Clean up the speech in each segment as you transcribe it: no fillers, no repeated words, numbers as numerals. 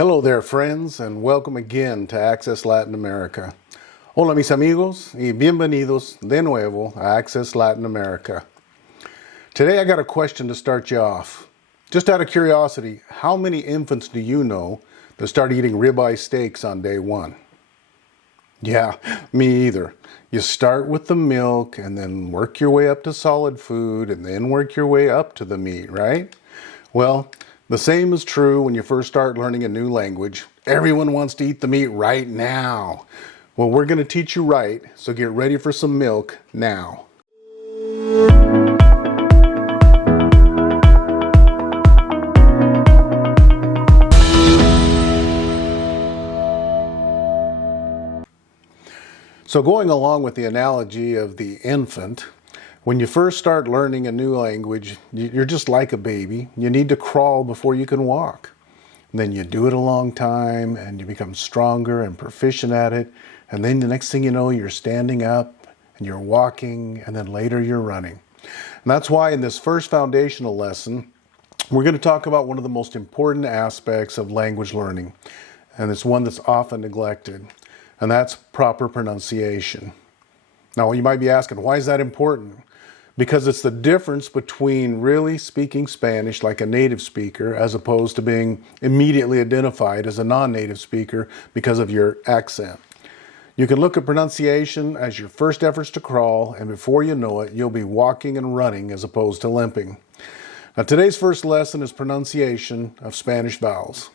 Hello there, friends, and welcome again to Access Latin America. Hola, mis amigos, y bienvenidos de nuevo a Access Latin America. Today I got a question to start you off. Just out of curiosity, how many infants do you know that start eating ribeye steaks on day one? Yeah, me either. You start with the milk and then work your way up to solid food and then work your way up to the meat, right? Well, the same is true when you first start learning a new language. Everyone wants to eat the meat right now. Well, we're going to teach you right, so get ready for some milk now. So going along with the analogy of the infant, when you first start learning a new language, you're just like a baby. You need to crawl before you can walk. And then you do it a long time and you become stronger and proficient at it. And then the next thing you know, you're standing up and you're walking, and then later you're running. And that's why in this first foundational lesson, we're going to talk about one of the most important aspects of language learning. And it's one that's often neglected. And that's proper pronunciation. Now, you might be asking, why is that important? Because it's the difference between really speaking Spanish like a native speaker as opposed to being immediately identified as a non-native speaker because of your accent. You can look at pronunciation as your first efforts to crawl, and before you know it, you'll be walking and running as opposed to limping. Now, today's first lesson is pronunciation of Spanish vowels.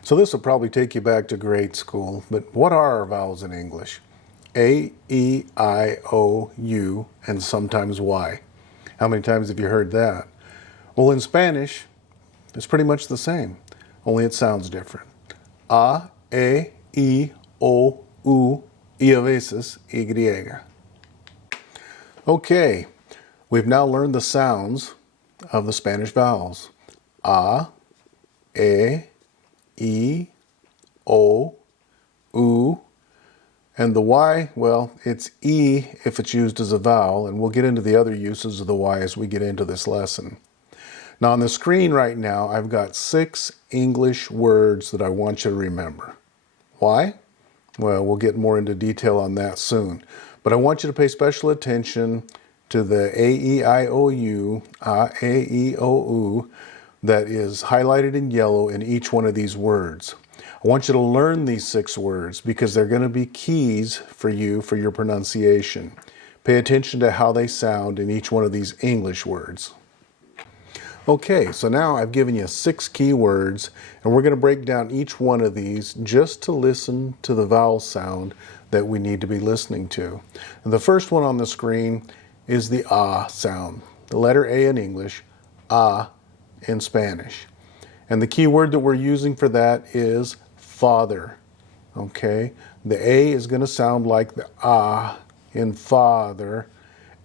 So this will probably take you back to grade school, but what are our vowels in English? A, E, I, O, U, and sometimes Y. How many times have you heard that? Well, in Spanish, it's pretty much the same, only it sounds different. A, E, O, U, y a veces Y. Okay, we've now learned the sounds of the Spanish vowels. A, E, O, U, and the Y, well, it's E if it's used as a vowel, and we'll get into the other uses of the Y as we get into this lesson. Now on the screen right now, I've got 6 English words that I want you to remember. Why? Well, we'll get more into detail on that soon. But I want you to pay special attention to the A-E-I-O-U, A-E-O-U, that is highlighted in yellow in each one of these words. I want you to learn these 6 words because they're going to be keys for you for your pronunciation. Pay attention to how they sound in each one of these English words. Okay, so now I've given you 6 key words, and we're going to break down each one of these just to listen to the vowel sound that we need to be listening to. And the first one on the screen is the ah sound. The letter A in English, ah in Spanish. And the key word that we're using for that is father. Okay, the A is going to sound like the ah in father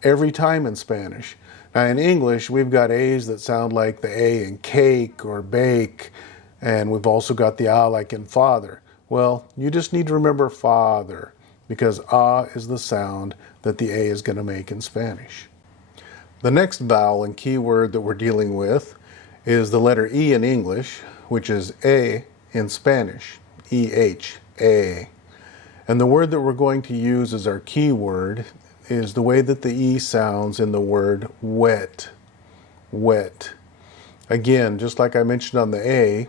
every time in Spanish. Now in English, we've got A's that sound like the A in cake or bake, and we've also got the ah like in father. Well, you just need to remember father because ah is the sound that the A is going to make in Spanish. The next vowel and key word that we're dealing with is the letter E in English, which is A in Spanish, E-H, A. And the word that we're going to use as our key word is the way that the E sounds in the word wet, wet. Again, just like I mentioned on the A,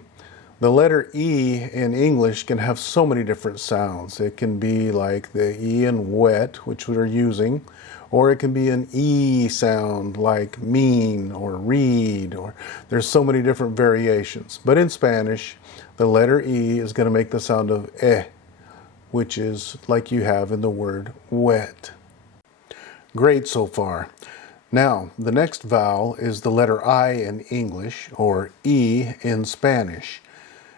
the letter E in English can have so many different sounds. It can be like the E in wet, which we're using, or it can be an E sound like mean or read, or there's so many different variations. But in Spanish, the letter E is going to make the sound of which is like you have in the word wet. Great so far. Now, the next vowel is the letter I in English, or E in Spanish.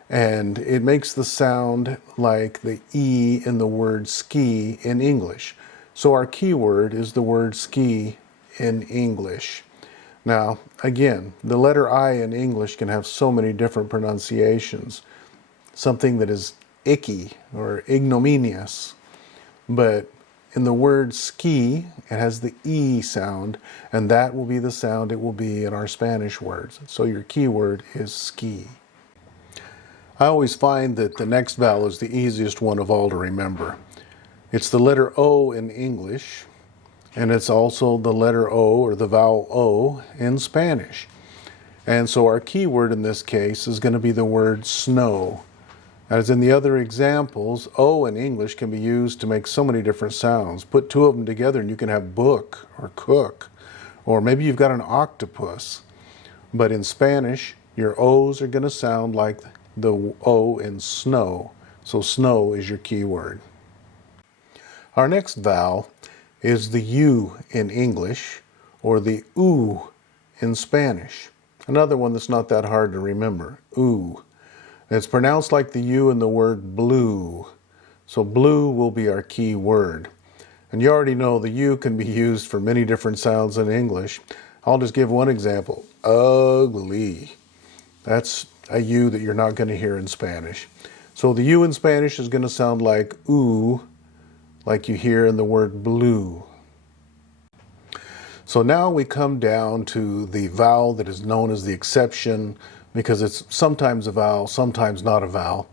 And it makes the sound like the E in the word ski in English. So our key word is the word ski in English. Now, again, the letter I in English can have so many different pronunciations. Something that is icky or ignominious. But in the word ski, it has the E sound, and that will be the sound it will be in our Spanish words. So your key word is ski. I always find that the next vowel is the easiest one of all to remember. It's the letter O in English, and it's also the letter O, or the vowel O, in Spanish. And so our key word in this case is going to be the word snow. As in the other examples, O in English can be used to make so many different sounds. Put two of them together and you can have book or cook, or maybe you've got an octopus. But in Spanish, your O's are going to sound like the O in snow. So snow is your key word. Our next vowel is the U in English, or the U in Spanish. Another one that's not that hard to remember, U. It's pronounced like the U in the word blue. So blue will be our key word. And you already know the U can be used for many different sounds in English. I'll just give one example, ugly. That's a U that you're not going to hear in Spanish. So the U in Spanish is going to sound like oo, like you hear in the word blue. So now we come down to the vowel that is known as the exception, because it's sometimes a vowel, sometimes not a vowel.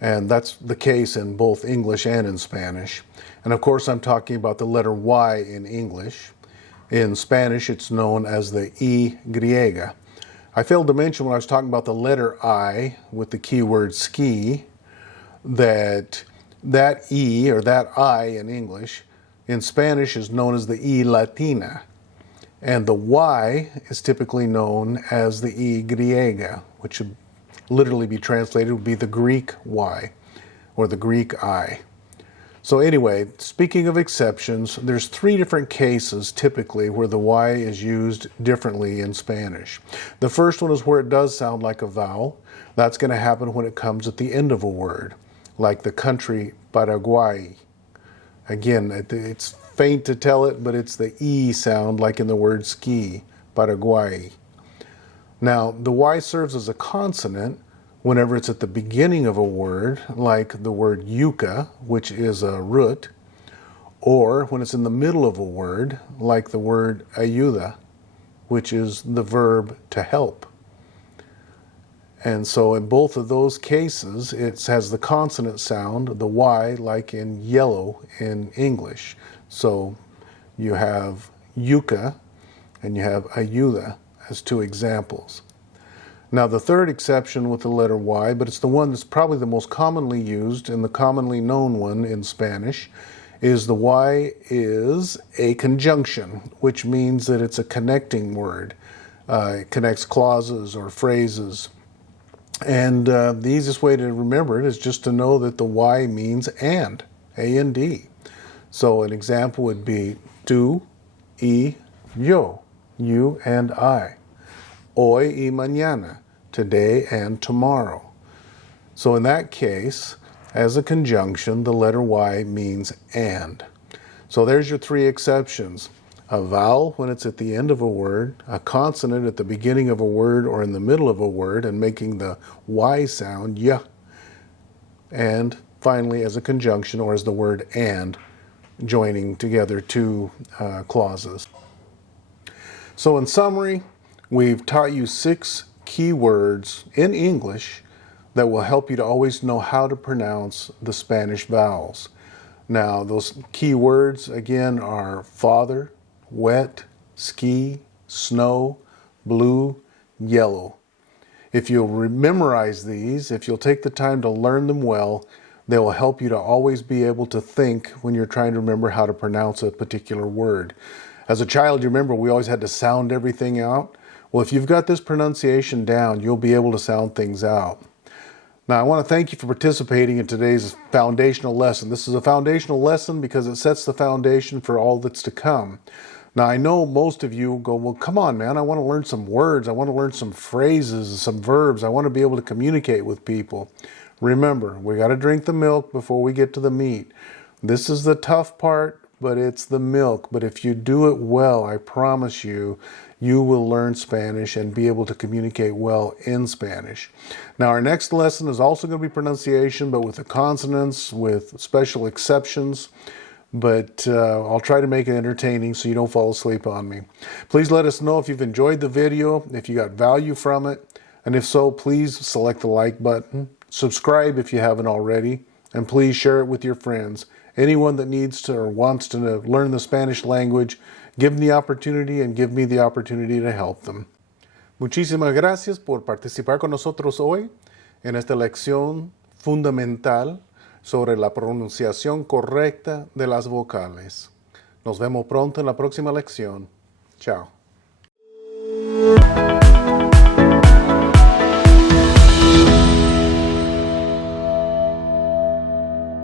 And that's the case in both English and in Spanish. And of course, I'm talking about the letter Y in English. In Spanish, it's known as the Y griega. I failed to mention when I was talking about the letter I with the keyword ski, that E, or that I in English, in Spanish is known as the Y latina. And the Y is typically known as the Y griega, which would literally be translated would be the Greek Y, or the Greek I. So anyway, speaking of exceptions, there's three different cases typically where the Y is used differently in Spanish. The first one is where it does sound like a vowel. That's going to happen when it comes at the end of a word, like the country Paraguay. Again, it's faint to tell it, but it's the E sound, like in the word ski, Paraguay. Now, the Y serves as a consonant whenever it's at the beginning of a word, like the word yuca, which is a root, or when it's in the middle of a word, like the word ayuda, which is the verb to help. And so in both of those cases, it has the consonant sound, the Y, like in yellow in English. So you have yuca and you have ayuda as two examples. Now the third exception with the letter Y, but it's the one that's probably the most commonly used and the commonly known one in Spanish, is the Y is a conjunction, which means that it's a connecting word. It connects clauses or phrases. And the easiest way to remember it is just to know that the Y means and, A-N-D. So an example would be tú y yo, you and I. Hoy y mañana, today and tomorrow. So in that case, as a conjunction, the letter Y means and. So there's your three exceptions. A vowel when it's at the end of a word, a consonant at the beginning of a word or in the middle of a word and making the Y sound, yeah. And finally, as a conjunction, or as the word and, joining together two clauses. So in summary, we've taught you 6 key words in English that will help you to always know how to pronounce the Spanish vowels. Now, those key words, again, are father, wet, ski, snow, blue, yellow. If you'll memorize these, if you'll take the time to learn them well, they will help you to always be able to think when you're trying to remember how to pronounce a particular word. As a child, you remember we always had to sound everything out. Well, if you've got this pronunciation down, you'll be able to sound things out. Now, I want to thank you for participating in today's foundational lesson. This is a foundational lesson because it sets the foundation for all that's to come. Now, I know most of you go, well, come on, man, I want to learn some words. I want to learn some phrases, some verbs. I want to be able to communicate with people. Remember, we got to drink the milk before we get to the meat. This is the tough part, but it's the milk. But if you do it well, I promise you, you will learn Spanish and be able to communicate well in Spanish. Now, our next lesson is also going to be pronunciation, but with the consonants, with special exceptions. But I'll try to make it entertaining so you don't fall asleep on me. Please let us know if you've enjoyed the video, if you got value from it, and if so, please select the like button, Subscribe if you haven't already, and please share it with your friends. Anyone that needs to or wants to learn the Spanish language, give them the opportunity and give me the opportunity to help them. Muchísimas gracias por participar con nosotros hoy en esta lección fundamental sobre la pronunciación correcta de las vocales. Nos vemos pronto en la próxima lección. Chao.